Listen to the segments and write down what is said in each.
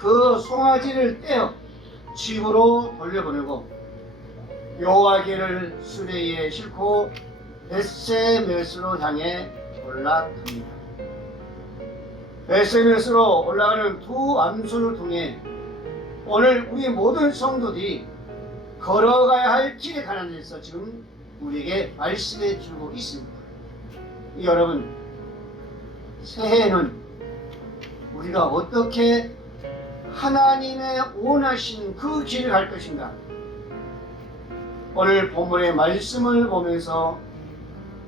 그 송아지를 떼어 집으로 돌려보내고 여호와께를 수레에 싣고 벳세메스로 향해 올라갑니다. 벳세메스로 올라가는 두 암소를 통해 오늘 우리 모든 성도들이 걸어가야 할 길에 관한 데서 지금 우리에게 말씀해 주고 있습니다. 여러분, 새해에는 우리가 어떻게 하나님의 원하신 그 길을 갈 것인가? 오늘 본문의 말씀을 보면서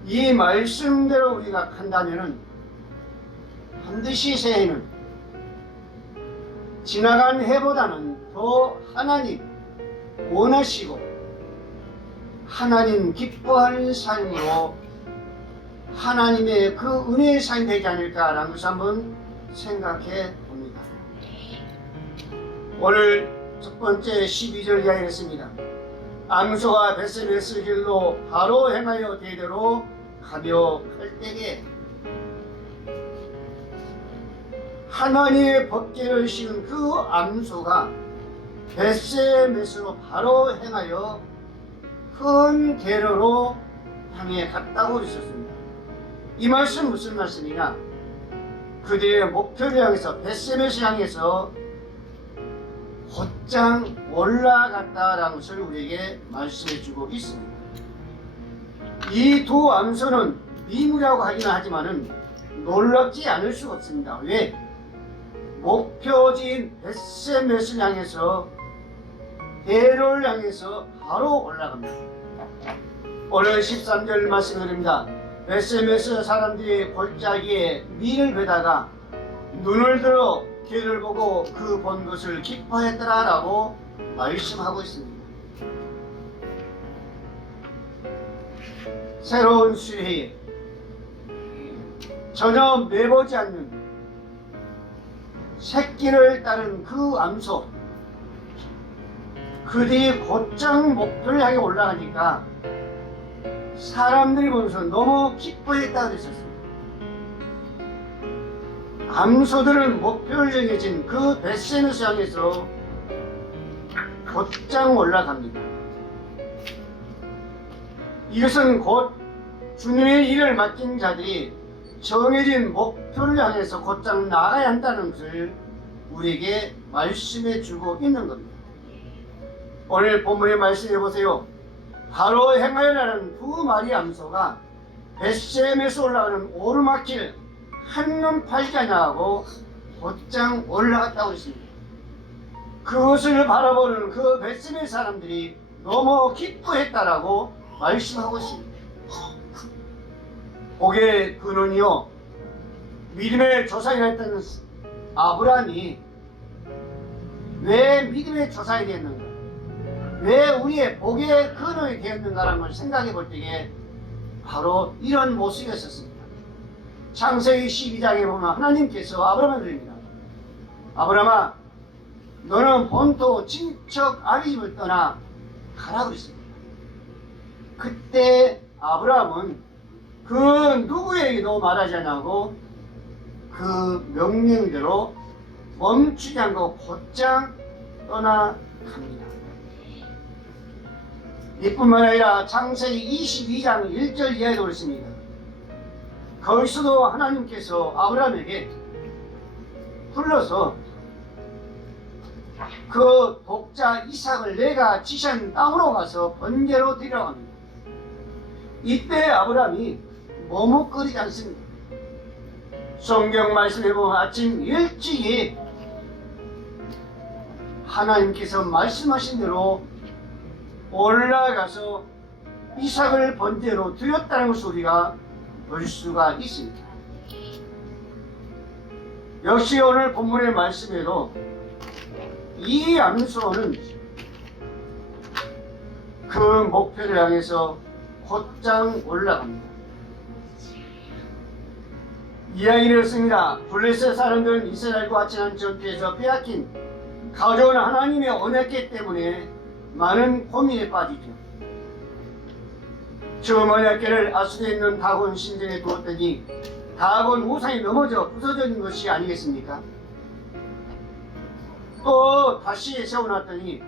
이 말씀대로 우리가 간다면은 반드시 새해는 지나간 해보다는 더 하나님 원하시고 하나님 기뻐하는 삶으로 하나님의 그 은혜의 삶이 되지 않을까라는 것을 한번 생각해 봅니다. 오늘 첫 번째 12절 이야기했습니다. 암소가 벳세메스 길로 바로 행하여 대대로 가며 갈 때에 하나님의 법궤를 씌운 그 암소가 벳세메스로 바로 행하여 큰 대로로 향해 갔다고 그러셨습니다. 이 말씀 무슨 말씀이냐? 그들의 목표를 향해서 벳세메스 향해서 곧장 올라갔다라는 것을 우리에게 말씀해주고 있습니다. 이 두 암소는 미무라고 하기는 하지만은 놀랍지 않을 수가 없습니다. 왜? 목표지인 벳세메스를 향해서 대로를 향해서 바로 올라갑니다. 오늘 13절 말씀을 드립니다. 벳세메스 사람들이 골짜기에 밀을 베다가 눈을 들어 길을 보고 그 본 것을 기뻐했더라라고 말씀하고 있습니다. 새로운 수해에 전혀 매보지 않는 새끼를 따른 그 암소, 그들이 곧장 목표를 향해 올라가니까 사람들이 보면서 너무 기뻐했다고 그랬었습니다. 암소들은 목표를 정해진 그 벳세메스 향해서 곧장 올라갑니다. 이것은 곧 주님의 일을 맡긴 자들이 정해진 목표를 향해서 곧장 나가야 한다는 것을 우리에게 말씀해 주고 있는 겁니다. 오늘 본문의 말씀해 보세요. 바로 행하여라는 두 마리 암소가 벳세메스 올라가는 오르막길 한눈 팔지 않냐고 곧장 올라갔다고 했습니다. 그것을 바라보는 그 벳세메스 사람들이 너무 기뻐했다라고 말씀하고 있습니다. 복의 근원이요, 믿음의 조상이라 했던 아브라함이 왜 믿음의 조상이 되었는가, 왜 우리의 복의 근원이 되었는가라는 걸 생각해 볼 때에 바로 이런 모습이었습니다. 창세기 12장에 보면 하나님께서 아브라함을 드립니다. 아브라함아, 너는 본토 친척 아비집을 떠나 가라고 했습니다. 그때 아브라함은 그 누구에게도 말하지 않고 그 명령대로 멈추지 않고 곧장 떠나갑니다. 이뿐만 아니라 창세기 22장 1절 이하에도 그렇습니다. 거기서도 하나님께서 아브라함에게 불러서 그 독자 이삭을 내가 지시한 땅으로 가서 번제로 드리라고 합니다. 이때 아브라함이 머뭇거리지 않습니다. 성경 말씀에 보면 아침 일찍이 하나님께서 말씀하신 대로 올라가서 이삭을 번제로 드렸다는 것을 우리가 볼 수가 있습니다. 역시 오늘 본문의 말씀에도 이 암소는 그 목표를 향해서 곧장 올라갑니다. 이야기를 했습니다. 블레셋 사람들은 이스라엘과 지난 전투에서 빼앗긴 가져온 하나님의 언약궤 때문에 많은 고민에 빠지죠. 처음 언약궤를 아수리에 있는 다곤 신전에 두었더니 다곤 우상이 넘어져 부서진 것이 아니겠습니까? 또 다시 세워놨더니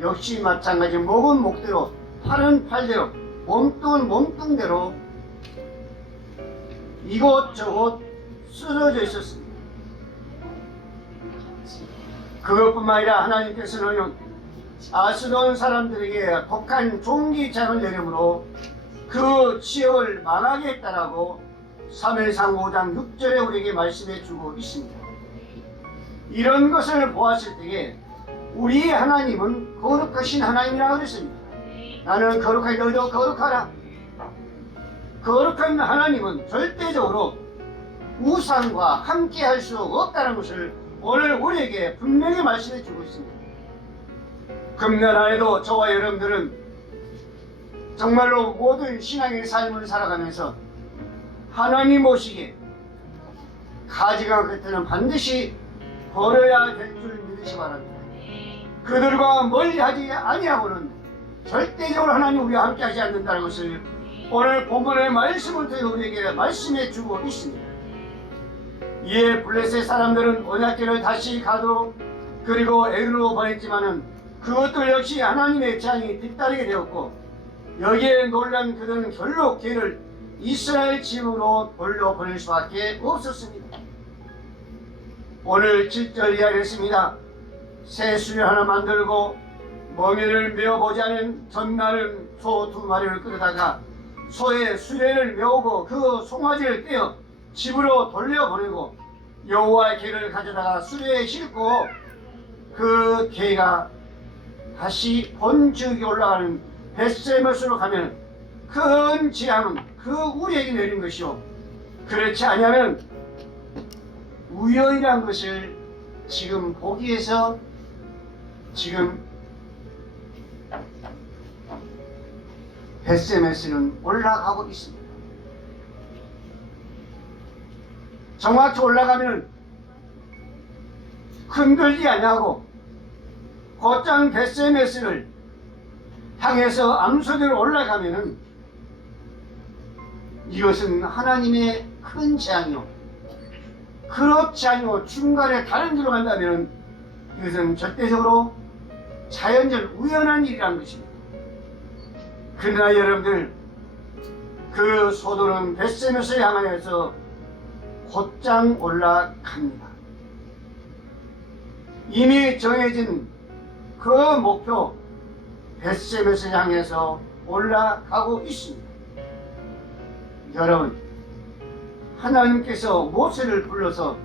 역시 마찬가지 목은 목대로 팔은 팔대로 몸뚱은 몸뚱대로 이곳저곳 쓰러져 있었습니다. 그것뿐만 아니라 하나님께서는 아스돈 사람들에게 독한 종기장을 내림으로 그 지역을 망하게 했다라고 3회상 5장 6절에 우리에게 말씀해 주고 있습니다. 이런 것을 보았을 때에 우리 하나님은 거룩하신 하나님이라고 그랬습니다. 나는 거룩하니 너희도 거룩하라. 거룩한 하나님은 절대적으로 우상과 함께 할 수 없다는 것을 오늘 우리에게 분명히 말씀해 주고 있습니다. 금년 안에도 저와 여러분들은 정말로 모든 신앙의 삶을 살아가면서 하나님 모시기에 가지가 겉에는 반드시 버려야 될 줄 믿으시 바랍니다. 그들과 멀리하지 아니하고는 절대적으로 하나님 우리와 함께 하지 않는다는 것을 오늘 본문의 말씀을 통해 우리에게 말씀해 주고 있습니다. 이에 블레셋 사람들은 언약궤를 다시 가도록 그리고 에르로 보냈지만은 그것들 역시 하나님의 재앙이 뒤따르게 되었고 여기에 놀란 그들은 결국 걔를 이스라엘 집으로 돌려보낼 수밖에 없었습니다. 오늘 7절 이야기했습니다. 새 수레 하나 만들고 멍에를 메어보지 않은 전날은 소 2마리를 끌어다가 소의 수레를 메우고 그 송아지를 떼어 집으로 돌려보내고 여호와의 개를 가져다가 수레에 싣고 그 개가 다시 본죽이 올라가는 벳세메스로 가면 큰 재앙은 그 우리에게 내린 것이요 그렇지 아니하면 우연이란 것을 지금 보기에서 지금 벳세메스는 올라가고 있습니다. 정확히 올라가면 흔들리지 아니하고 곧장 벳세메스를 향해서 암소대로 올라가면은 이것은 하나님의 큰 재앙이요. 그렇지 아니고 중간에 다른 길로 간다면 이것은 절대적으로 자연적 우연한 일이라는 것입니다. 그러나 여러분들 그 소도는 벳세메스를 향하여서 곧장 올라갑니다. 이미 정해진 그 목표 벳세메스를 향해서 올라가고 있습니다. 여러분, 하나님께서 모세를 불러서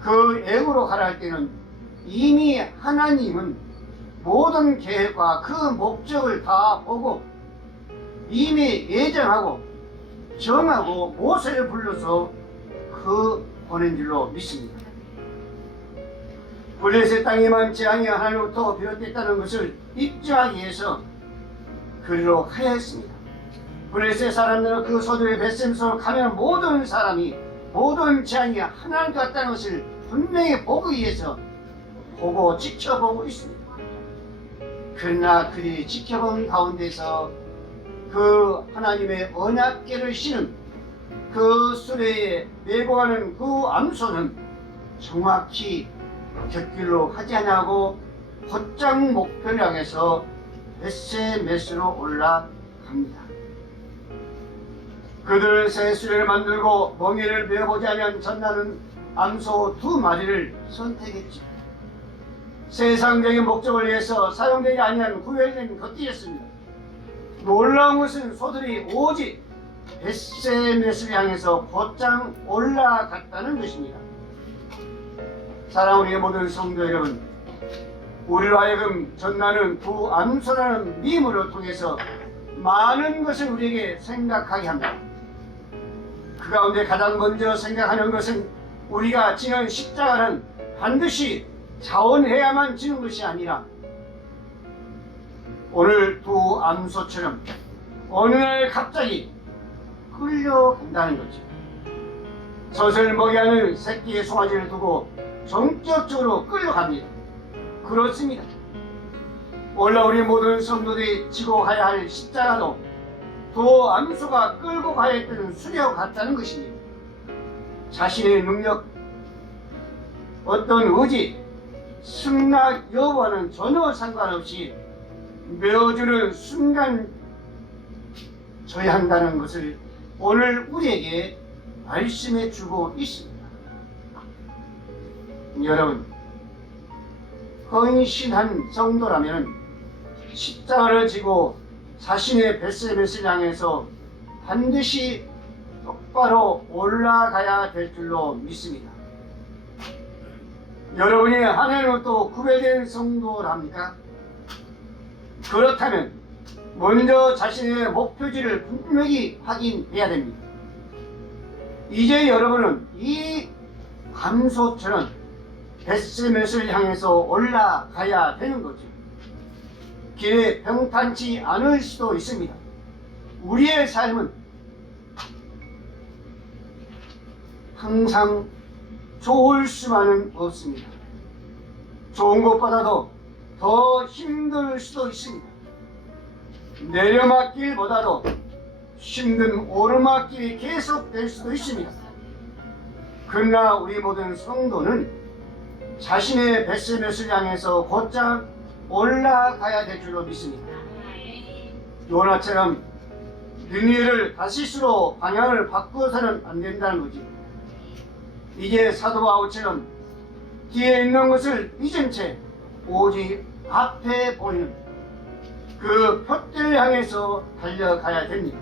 그 애굽으로 가라 할 때는 이미 하나님은 모든 계획과 그 목적을 다 보고 이미 예정하고 정하고 모세를 불러서 그 보낸 줄로 믿습니다. 블레셋 땅에만 재앙이 하나님부터 비롯됐다는 것을 입증하기 위해서 그리로 하였습니다. 블레셋 사람들은 그 소들의 벳세메스로 가면 모든 사람이 모든 재앙이 하나님 같다는 것을 분명히 보기 위해서 보고 지켜보고 있습니다. 그러나 그들이 지켜본 가운데서 그 하나님의 언약궤를 싣는 그 수레에 메고 가는 그 암소는 정확히 곁길로 하지 않고 곧장 목표를 향해서 벳세메스로 올라갑니다. 그들은 새 수레를 만들고 멍에를 메어보지 아니한 전나는 암소 2마리를 선택했죠. 세상적인 목적을 위해서 사용되지 아니한 구별된 것들이었습니다. 놀라운 것은 소들이 오직 벳세메스를 향해서 곧장 올라갔다는 것입니다. 사랑하는 모든 성도 여러분, 우리로 하여금 전나는 두 암소라는 미물을 통해서 많은 것을 우리에게 생각하게 합니다. 그 가운데 가장 먼저 생각하는 것은 우리가 지는 십자가는 반드시 자원해야만 지는 것이 아니라 오늘 두 암소처럼 어느 날 갑자기 끌려간다는 거죠. 젖을 먹이하는 새끼의 송아지를 두고 전격적으로 끌려갑니다. 그렇습니다. 원래 우리 모든 성도들이 지고 가야 할 십자가도 두 암소가 끌고 가야 했던 수레와 같다는 것입니다. 자신의 능력, 어떤 의지, 승낙 여부와는 전혀 상관없이 메어주는 순간 져야 한다는 것을 오늘 우리에게 말씀해 주고 있습니다. 여러분, 헌신한 성도라면 십자가를 지고 자신의 벳세벳을 향해서 반드시 똑바로 올라가야 될 줄로 믿습니다. 여러분이 하나님으로부터 구별된 성도랍니까? 그렇다면 먼저 자신의 목표지를 분명히 확인해야 됩니다. 이제 여러분은 이 암소처럼 벳세벳을 향해서 올라가야 되는 거죠. 길에 평탄치 않을 수도 있습니다. 우리의 삶은 항상 좋을 수만은 없습니다. 좋은 것보다도 더 힘들 수도 있습니다. 내려막길보다도 힘든 오르막길이 계속될 수도 있습니다. 그러나 우리 모든 성도는 자신의 벳세벳을 향해서 곧장 올라가야 될 줄로 믿습니다. 요나처럼 니느웨를 다시스로 방향을 바꾸어서는 안 된다는 거지. 이제 사도 바울처럼 뒤에 있는 것을 잊은 채 오직 앞에 보이는 그 표대를 향해서 달려가야 됩니다.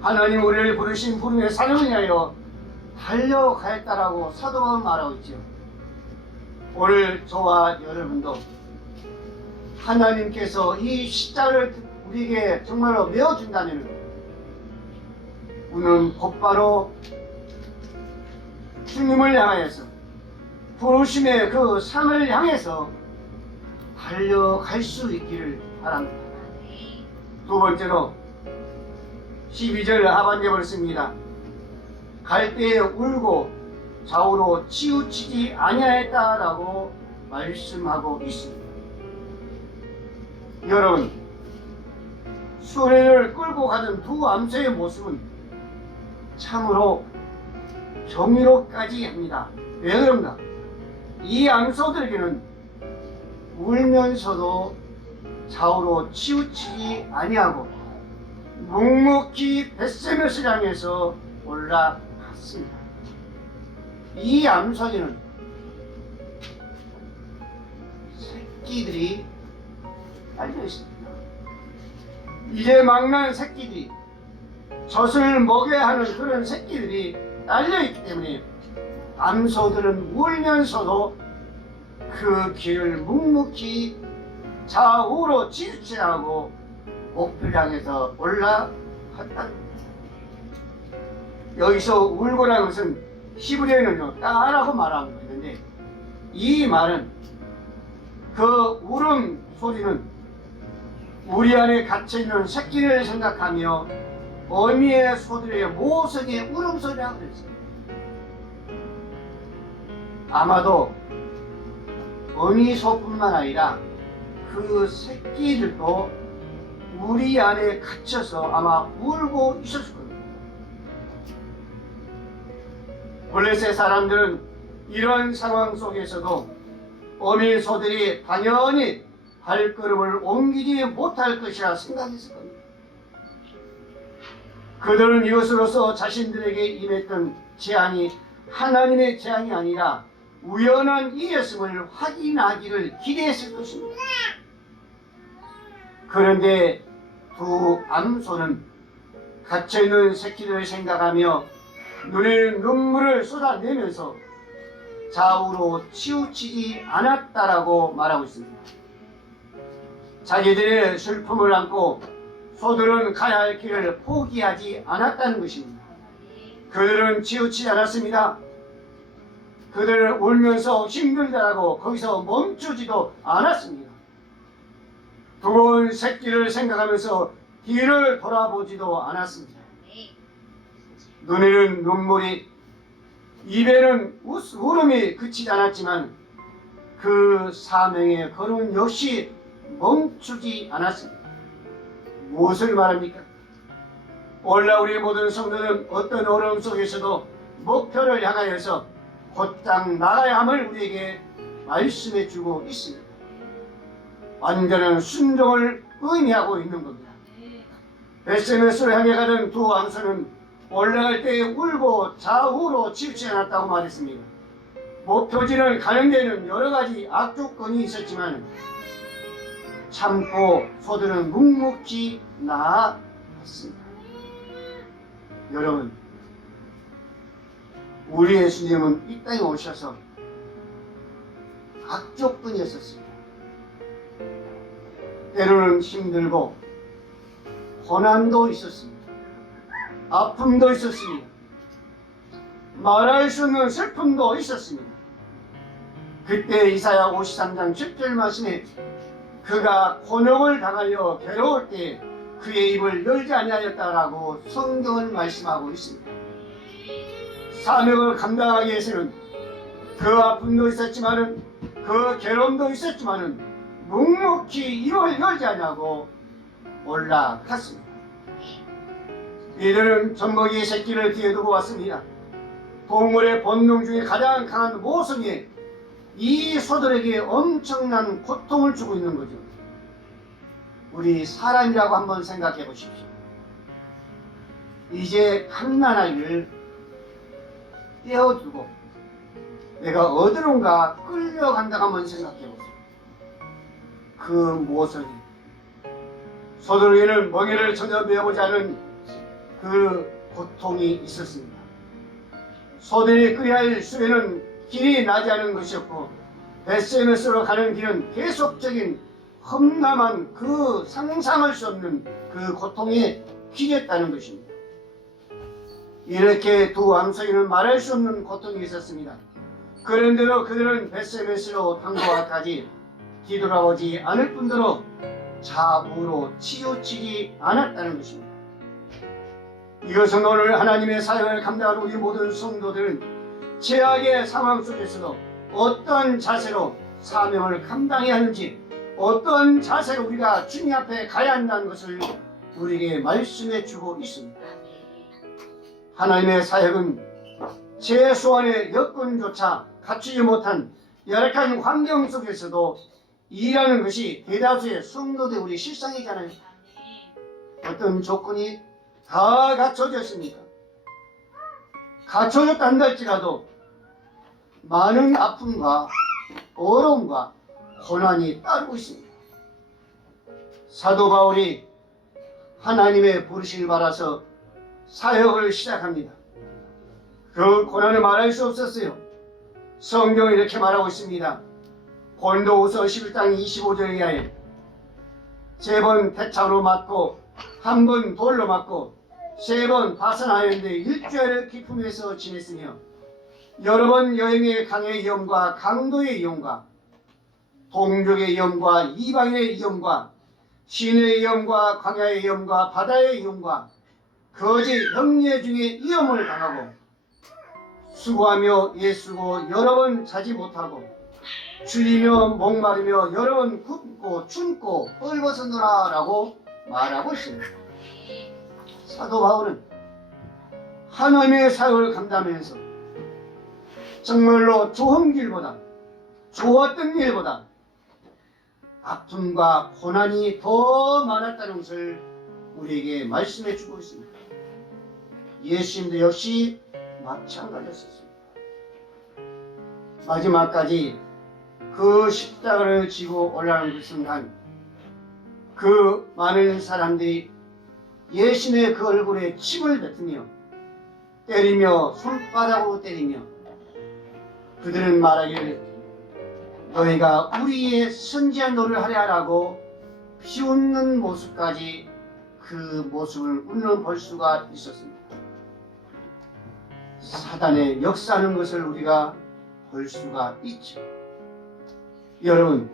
하나님 우리를 부르신 부름의 사명을 위하여 달려가겠다라고 사도 바울은 말하고 있죠. 오늘 저와 여러분도 하나님께서 이 십자가를 우리에게 정말로 메어준다면 우리는 곧바로 주님을 향하여서 부르심의 그 삶을 향해서 달려갈 수 있기를 바랍니다. 두 번째로 12절 하반절을 읽습니다. 갈 때에 울고 좌우로 치우치지 아니하였다라고 말씀하고 있습니다. 여러분, 수레를 끌고 가던 두 암소의 모습은 참으로 정의롭까지 합니다. 왜 그런가? 이 암소들에게는 울면서도 좌우로 치우치지 아니하고 묵묵히 벳세벳을 향해서 올라갔습니다. 이 암소들은 새끼들이 달려 있습니다. 이제 막 난 새끼들이 젖을 먹여야 하는 그런 새끼들이 딸려 있기 때문에 암소들은 울면서도 그 길을 묵묵히 좌우로 치우치라고 목표를 향해서 올라갔다는 겁니다. 여기서 울고라는 것은 히브리어에는 따라고 말하는 것인데 이 말은 그 울음 소리는 우리 안에 갇혀있는 새끼를 생각하며 어미의 소들의 모성의 울음소리라고 그랬습니다. 아마도 어미 소뿐만 아니라 그 새끼들도 우리 안에 갇혀서 아마 울고 있었을 겁니다. 블레셋 사람들은 이런 상황 속에서도 어미 소들이 당연히 발걸음을 옮기지 못할 것이라 생각했을 겁니다. 그들은 이것으로서 자신들에게 임했던 재앙이 하나님의 재앙이 아니라 우연한 일이었음을 확인하기를 기대했을 것입니다. 그런데 두 암소는 갇혀있는 새끼들을 생각하며 눈에 눈물을 쏟아내면서 좌우로 치우치지 않았다라고 말하고 있습니다. 자기들의 슬픔을 안고 소들은 가야 할 길을 포기하지 않았다는 것입니다. 그들은 치우치지 않았습니다. 그들은 울면서 힘들다라고 거기서 멈추지도 않았습니다. 두꺼운 새끼를 생각하면서 뒤를 돌아보지도 않았습니다. 눈에는 눈물이, 입에는 울음이 그치지 않았지만 그 사명의 걸음 역시 멈추지 않았습니다. 무엇을 말합니까? 오늘 우리 모든 성도는 어떤 어려움 속에서도 목표를 향하여서 곧장 나가야 함을 우리에게 말씀해 주고 있습니다. 완전한 순종을 의미하고 있는 겁니다. 베스메스를 향해 가던 두 왕孙은 올라갈 때 울고 좌우로 치우치 않았다고 말했습니다. 목표지를 가는 데는 여러 가지 악조건이 있었지만 참고 소들은 묵묵히 나아갔습니다. 여러분, 우리 예수님은 이 땅에 오셔서 악조건이었습니다. 때로는 힘들고 고난도 있었습니다. 아픔도 있었습니다. 말할 수 없는 슬픔도 있었습니다. 그때 이사야 53장 7절 말씀에 그가 곤욕을 당하여 괴로울 때 그의 입을 열지 아니하였다라고 성경은 말씀하고 있습니다. 사명을 감당하기 위해서는 그 아픔도 있었지만은 그 괴로움도 있었지만은 묵묵히 입을 열지 아니하고 올라갔습니다. 이들은 젖먹이의 새끼를 뒤에 두고 왔습니다. 동물의 본능 중에 가장 강한 모성이 이 소들에게 엄청난 고통을 주고 있는 거죠. 우리 사람이라고 한번 생각해 보십시오. 이제 갓난아이를 떼어두고 내가 어디론가 끌려간다고 한번 생각해 보세요. 그 모성이 소들에게는 멍에를 전혀 메어보지 않은 그 고통이 있었습니다. 소들이 끌어야 할 수에는 길이 나지 않은 것이었고 베스메스로 가는 길은 계속적인 험난한 그 상상할 수 없는 그 고통에 길이었다는 것입니다. 이렇게 두 왕성이는 말할 수 없는 고통이 있었습니다. 그런데도 그들은 베스메스로 당도하까지 뒤돌아오지 않을 뿐더러 좌우로 치우치지 않았다는 것입니다. 이것은 오늘 하나님의 사역을 감당하는 우리 모든 성도들은 최악의 상황 속에서도 어떤 자세로 사명을 감당해야 하는지, 어떤 자세로 우리가 주님 앞에 가야 한다는 것을 우리에게 말씀해 주고 있습니다. 하나님의 사역은 최소한의 여건조차 갖추지 못한 열악한 환경 속에서도 일하는 것이 대다수의 성도들의 우리 실상이잖아요. 어떤 조건이 다 갖춰졌습니까? 갖춰졌다 한다 할지라도 많은 아픔과 어려움과 고난이 따르고 있습니다. 사도 바울이 하나님의 부르심을 받아서 사역을 시작합니다. 그 고난을 말할 수 없었어요. 성경이 이렇게 말하고 있습니다. 고린도후서 11장 25절에 의하여 3번 태창으로 맞고 1번 돌로 맞고 3번 파선하였는데 1주일을 기품에서 지냈으며 여러 번 여행의 강의 위험과 강도의 위험과 동족의 위험과 이방인의 위험과 시내의 위험과 광야의 위험과 바다의 위험과 거짓 형제 중에 위험을 당하고 수고하며 애쓰고 여러 번 자지 못하고 줄이며 목마르며 여러 번 굶고 춤고 뻘벗었노라 라고 말하고 있습니다. 사도 바울은 하나님의 사역을 감당하면서 정말로 좋은 길보다, 좋았던 일보다 아픔과 고난이 더 많았다는 것을 우리에게 말씀해 주고 있습니다. 예수님도 역시 마찬가지였습니다. 마지막까지 그 십자가를 지고 올라가는 그 순간 그 많은 사람들이 예수님의 그 얼굴에 침을 뱉으며 때리며 손바닥으로 때리며 그들은 말하기를 너희가 우리의 선지한 노를 하려 하라고 비웃는 모습까지 그 모습을 우리는 볼 수가 있었습니다. 사단의 역사하는 것을 우리가 볼 수가 있죠. 여러분,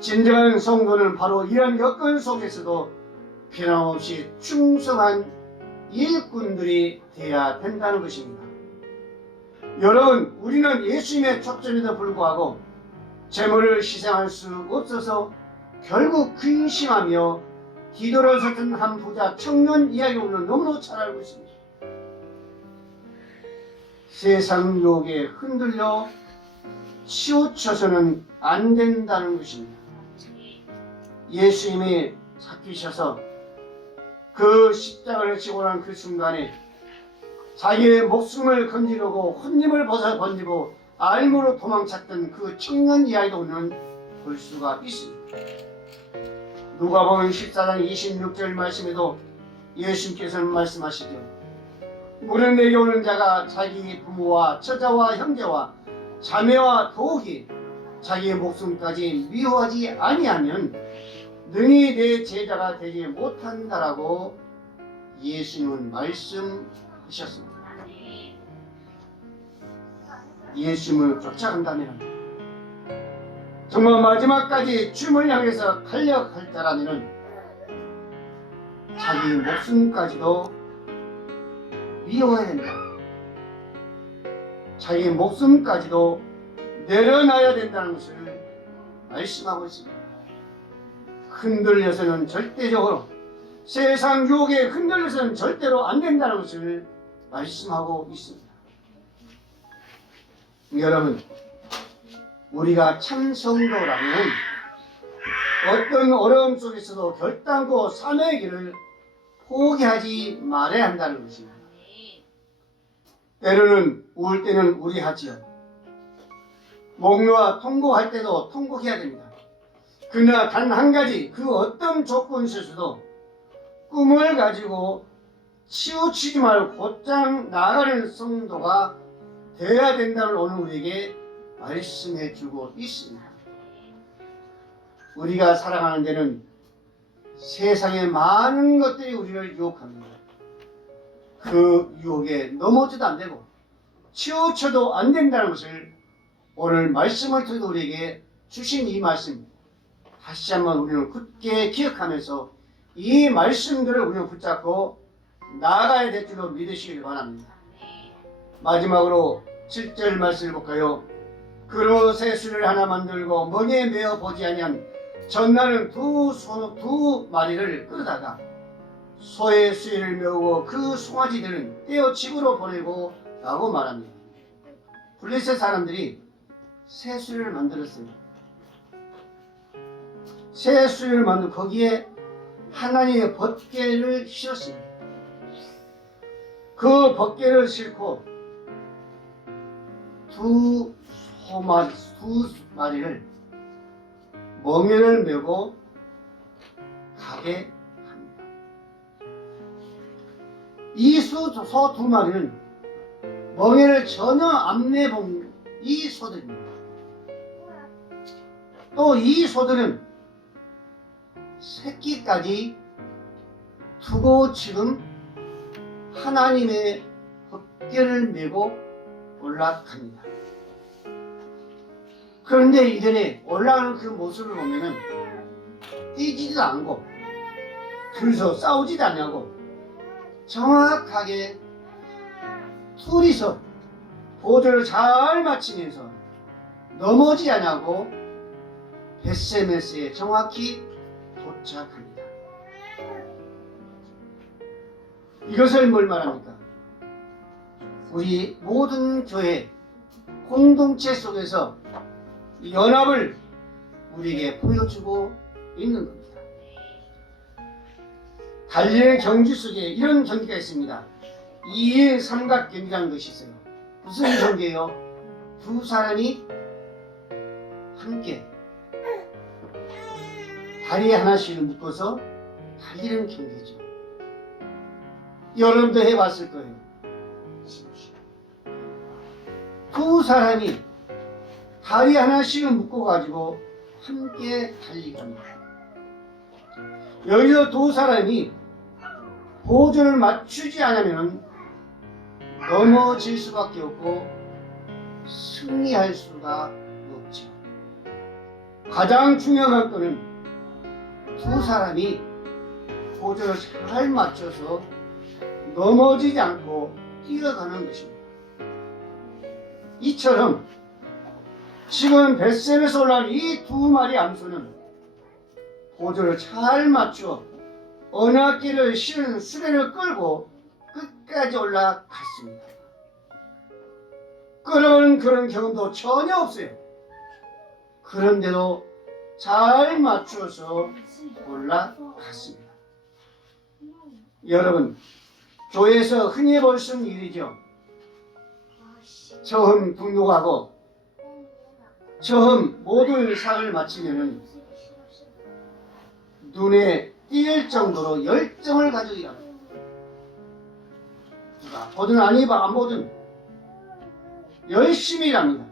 진정한 성도는 바로 이런 여건 속에서도 변함없이 충성한 일꾼들이 되어야 된다는 것입니다. 여러분, 우리는 예수님의 초점에도 불구하고 재물을 희생할 수 없어서 결국 근심하며 뒤돌아섰던 한 부자 청년 이야기로는 너무나 잘 알고 있습니다. 세상 유혹에 흔들려 치우쳐서는 안 된다는 것입니다. 예수님이 잡히셔서 그 십자가를 지고 난 그 순간에 자기의 목숨을 건지려고 혼님을 벗어 건지고 알무로 도망쳤던 그 청년 이야기도 우리는 볼 수가 있습니다. 누가복음 14장 26절 말씀에도 예수님께서는 말씀하시죠. 물은 내게 오는 자가 자기 부모와 처자와 형제와 자매와 더욱이 자기의 목숨까지 미워하지 아니하면 능히 내 제자가 되지 못한다라고 예수님은 말씀하셨습니다. 예수님을 쫓아간다면 정말 마지막까지 주님을 향해서 달려갈 자라면 자기 목숨까지도 미워해야 된다. 자기 목숨까지도 내려놔야 된다는 것을 말씀하고 있습니다. 흔들려서는 절대적으로 세상 유혹에 흔들려서는 절대로 안 된다는 것을 말씀하고 있습니다. 여러분, 우리가 참 성도라면 어떤 어려움 속에서도 결단코 삶의 길을 포기하지 말아야 한다는 것입니다. 때로는 우울 때는 우울하지요. 목놓아 통곡할 때도 통곡해야 됩니다. 그러나 단 한 가지 그 어떤 조건 속에서도 꿈을 가지고 치우치지 말고 곧장 나아가는 성도가 되어야 된다는 오늘 우리에게 말씀해 주고 있습니다. 우리가 살아가는 데는 세상의 많은 것들이 우리를 유혹합니다. 그 유혹에 넘어져도 안 되고 치우쳐도 안 된다는 것을 오늘 말씀을 통해 우리에게 주신 이 말씀 다시 한번 우리는 굳게 기억하면서 이 말씀들을 우리는 붙잡고 나아가야 될 줄로 믿으시길 바랍니다. 마지막으로 7절 말씀을 볼까요? 그로 새수를 하나 만들고 멍에 메어 보지 아니한 전날은 두 마리를 끌어다가 소의 수위를 메우고 그 송아지들은 떼어 집으로 보내고 라고 말합니다. 블레셋 사람들이 새수를 만들었어요. 새수를 만들고 거기에 하나님의 벗개를 씌웠습니다. 그 벗개를 싣고 두 마리를 멍에를 메고 가게 합니다. 이 소 두 마리는 멍에를 전혀 안 메본 이 소들입니다. 또 이 소들은 새끼까지 두고 지금 하나님의 벗개를 메고 올라갑니다. 그런데 이전에 올라가는 그 모습을 보면은 뛰지도 않고 둘이서 싸우지도 않냐고 정확하게 둘이서 보조를 잘 맞추면서 넘어지지 않냐고 벳세메스에 정확히 도착합니다. 이것을 뭘 말합니까? 우리 모든 교회 공동체 속에서 연합을 우리에게 보여주고 있는 겁니다. 달리는 경주 속에 이런 경기가 있습니다. 2인 삼각 경기라는 것이 있어요. 무슨 경기예요? 두 사람이 함께 다리 하나씩을 묶어서 달리는 경기죠. 여러분도 해봤을 거예요. 두 사람이 다리 하나씩을 묶어가지고 함께 달리갑니다. 여기서 두 사람이 보조를 맞추지 않으면 넘어질 수밖에 없고 승리할 수가 없죠. 가장 중요한 것은 두 사람이 보조를 잘 맞춰서 넘어지지 않고 뛰어가는 것입니다. 이처럼 지금 벳셈에서 올라온 이 두 마리 암소는 보조를 잘 맞춰 언약궤를 실은 수레를 끌고 끝까지 올라갔습니다. 끌어오는 그런 경험도 전혀 없어요. 그런데도 잘 맞추어서 올라갔습니다. 여러분, 교회에서 흔히 볼 수 있는 일이죠. 처음 등록하고 처음 모든 상을 마치면은 눈에 띌 정도로 열정을 가지고 일합니다. 보든 아니면 안 보든 열심히 일합니다.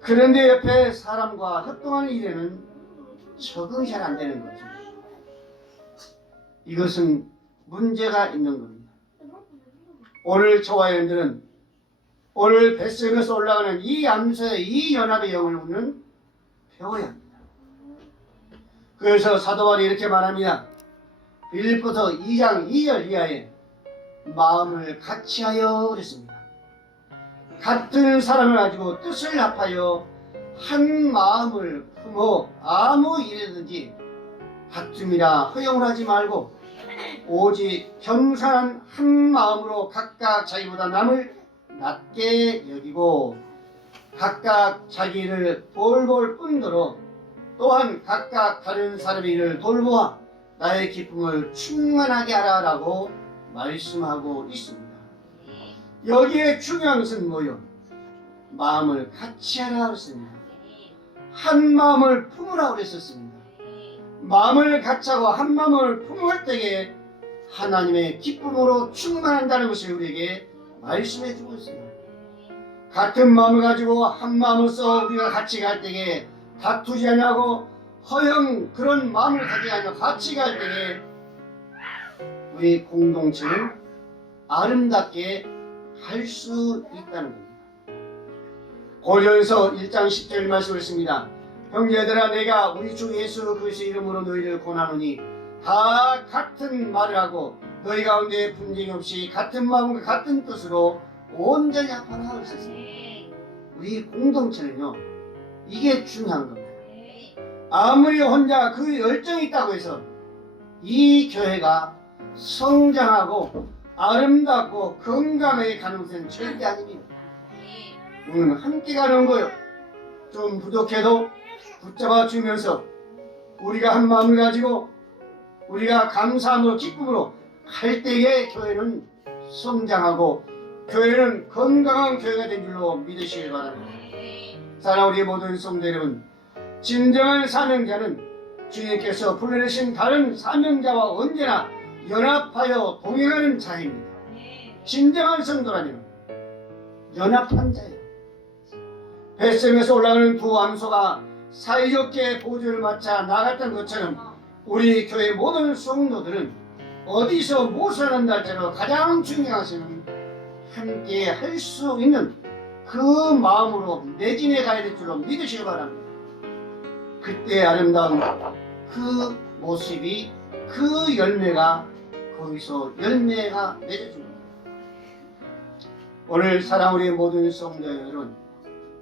그런데 옆에 사람과 협동하는 일에는 적응이 잘 안 되는 거죠. 이것은 문제가 있는 겁니다. 오늘 저와 여러분들은 오늘 뱃속에서 올라가는 이 암소의 이 연합의 영을 우리는 배워야 합니다. 그래서 사도 바울이 이렇게 말합니다. 빌립보서 2장 2절 이하에 마음을 같이하여 그랬습니다. 같은 사람을 가지고 뜻을 합하여 한 마음을 품어 아무 일이든지 다툼이라 허용을 하지 말고 오직 겸손한 한 마음으로 각각 자기보다 남을 낮게 여기고 각각 자기 일을 돌볼 뿐더러 또한 각각 다른 사람의 일을 돌보아 나의 기쁨을 충만하게 하라라고 말씀하고 있습니다. 여기에 중요한 것은 뭐요? 마음을 같이 하라 그랬습니다. 한 마음을 품으라고 그랬었습니다. 마음을 같이 하고 한 마음을 품을 때에 하나님의 기쁨으로 충만한다는 것을 우리에게 말씀해 주고 있습니다. 같은 마음을 가지고 한 마음으로서 우리가 같이 갈 때에 다투지 않냐고 허영 그런 마음을 가지지 않냐고 같이 갈 때에 우리 공동체는 아름답게 할 수 있다는 겁니다. 고린도전서 1장 10절 말씀을 했습니다. 형제들아 내가 우리 주 예수 그리스도의 이름으로 너희를 권하노니 다 같은 말을 하고 너희 가운데 분쟁이 없이 같은 마음과 같은 뜻으로 온전히 합하라 하셨습니다. 우리 공동체는요 이게 중요한 겁니다. 아무리 혼자 그 열정이 있다고 해서 이 교회가 성장하고 아름답고 건강하게 가는 것은 절대 아닙니다. 우리는 함께 가는 거예요. 좀 부족해도 붙잡아 주면서 우리가 한 마음을 가지고 우리가 감사함으로 기쁨으로 갈 때에 교회는 성장하고 교회는 건강한 교회가 된 줄로 믿으시길 바랍니다. 사랑하는 우리 모든 성도 여러분, 진정한 사명자는 주님께서 불러내신 다른 사명자와 언제나 연합하여 동행하는 자입니다. 진정한 성도라면 연합한 자예요. 뱃속에서 올라가는 두 암소가 사이좋게 보조를 맞춰 나갔던 것처럼 우리 교회 모든 성도들은 어디서 무엇을 한다 할지라도 가장 중요한 것은 함께 할 수 있는 그 마음으로 매진해 가야 될 줄로 믿으시기 바랍니다. 그때 아름다운 그 모습이 그 열매가 거기서 열매가 맺어집니다. 오늘 사랑 우리 모든 성도 여러분,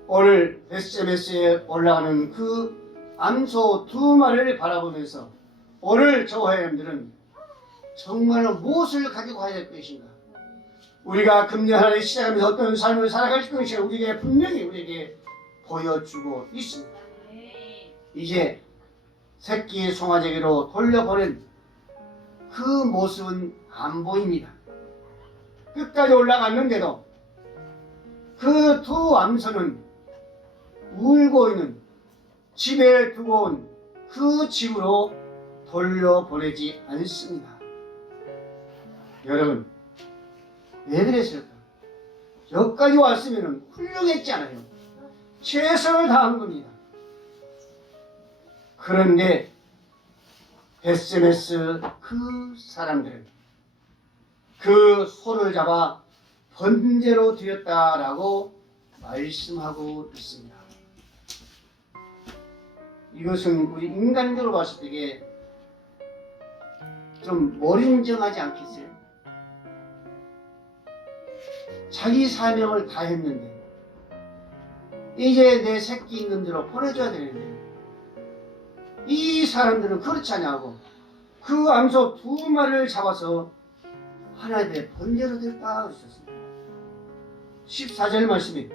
오늘 SMS에 올라가는 그 암소 두 마리를 바라보면서 오늘 저와 여러분들은 정말로 무엇을 가지고 가야 될 것인가? 우리가 금년 한 해 시작하면서 어떤 삶을 살아갈 것인가 우리에게 분명히 우리에게 보여주고 있습니다. 이제 새끼 송아지에게로 돌려보낸 그 모습은 안 보입니다. 끝까지 올라갔는데도 그 두 암소는 울고 있는 집에 두고 온 그 집으로 돌려보내지 않습니다. 여러분, 왜 그랬을까? 여기까지 왔으면 훌륭했잖아요. 최선을 다한 겁니다. 그런데 SMS 그 사람들은 그 소를 잡아 번제로 드렸다라고 말씀하고 있습니다. 이것은 우리 인간적으로 봤을 때에 좀 머린정하지 않겠어요? 자기 사명을 다 했는데 이제 내 새끼 있는 대로 보내줘야 되는데 이 사람들은 그렇지 않냐고 그 암소 두 마리를 잡아서 하나님의 번제로 드렸다 하셨습니다. 14절 말씀이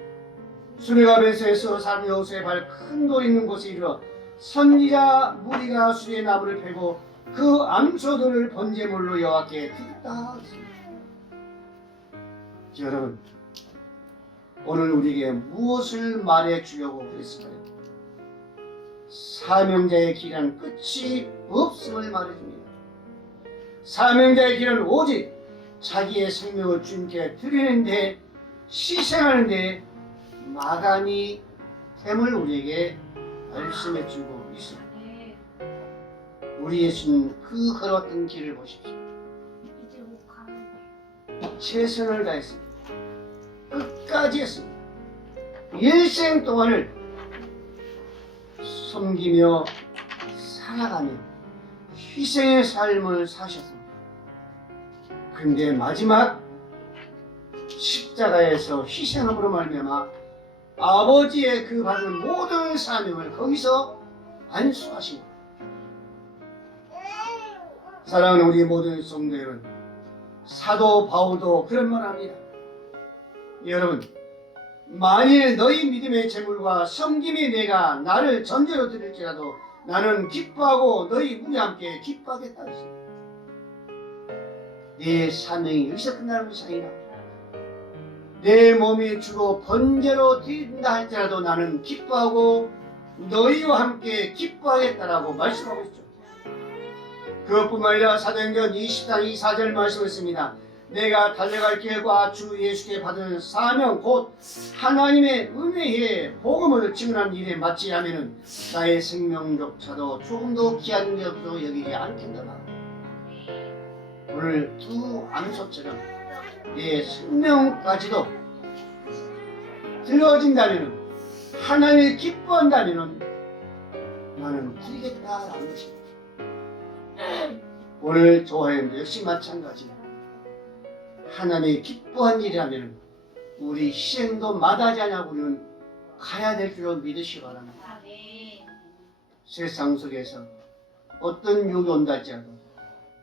수레가 배수에서 사람 여호수의 발 큰 돌 있는 곳에 이르러 선지자 무리가 수레 나무를 패고 그 암소들을 번제물로 여호와께 드렸다. 여러분, 오늘 우리에게 무엇을 말해 주려고 그랬을까요? 사명자의 길은 끝이 없음을 말해줍니다. 사명자의 길은 오직 자기의 생명을 주님께 드리는데, 희생하는데 마감이 됨을 우리에게 말씀해 주고 있습니다. 우리 예수님 그 걸었던 길을 보십시오. 최선을 다했습니다. 끝까지 했습니다. 일생 동안을 섬기며 살아가며 희생의 삶을 사셨습니다. 그런데 마지막 십자가에서 희생함으로 말미암아 아버지의 그 받은 모든 사명을 거기서 완수하신 겁니다. 사랑하는 우리 모든 성도 여러분, 사도 바울도 그런 말 합니다. 여러분, 만일 너희 믿음의 재물과 섬김이 내가 나를 전제로 드릴지라도 나는 기뻐하고 너희 우리 함께 기뻐하겠다 했습니다. 내 사명이 여기서 끝나는 것이 아니라 내 몸이 주로 번제로 드린다 할지라도 나는 기뻐하고 너희와 함께 기뻐하겠다라고 말씀하고 있죠. 그것뿐만 아니라 사도행전 20장 24절 말씀했습니다. 내가 달려갈 길과 주 예수께 받은 사명 곧 하나님의 은혜에 복음을 증언하는 일에 마치 하면은 나의 생명조차도 조금도 귀한 것으로 여기지 않겠노라. 오늘 두 암소처럼 내 생명까지도 들어진다면, 하나님이 기뻐한다면 나는 드리겠다라는 것입니다. 오늘 조화연도 역시 마찬가지입니다. 하나님이 기뻐한 일이라면 우리 희생도 마다하지 않고 우리는 가야 될 줄로 믿으시기 바랍니다. 세상 속에서 어떤 유혹이 온다 할지라도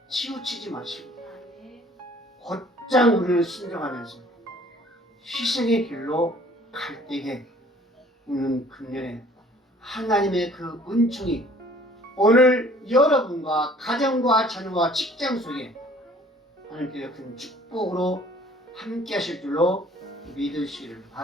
치우치지 마시고 곧장 우리를 순종하면서 희생의 길로 갈 때에 우리는 금년에 하나님의 그 은총이 오늘 여러분과 가정과 자녀와 직장 속에 하나님께서 큰 축복으로 함께 하실 줄로 믿으시기를 바랍니다.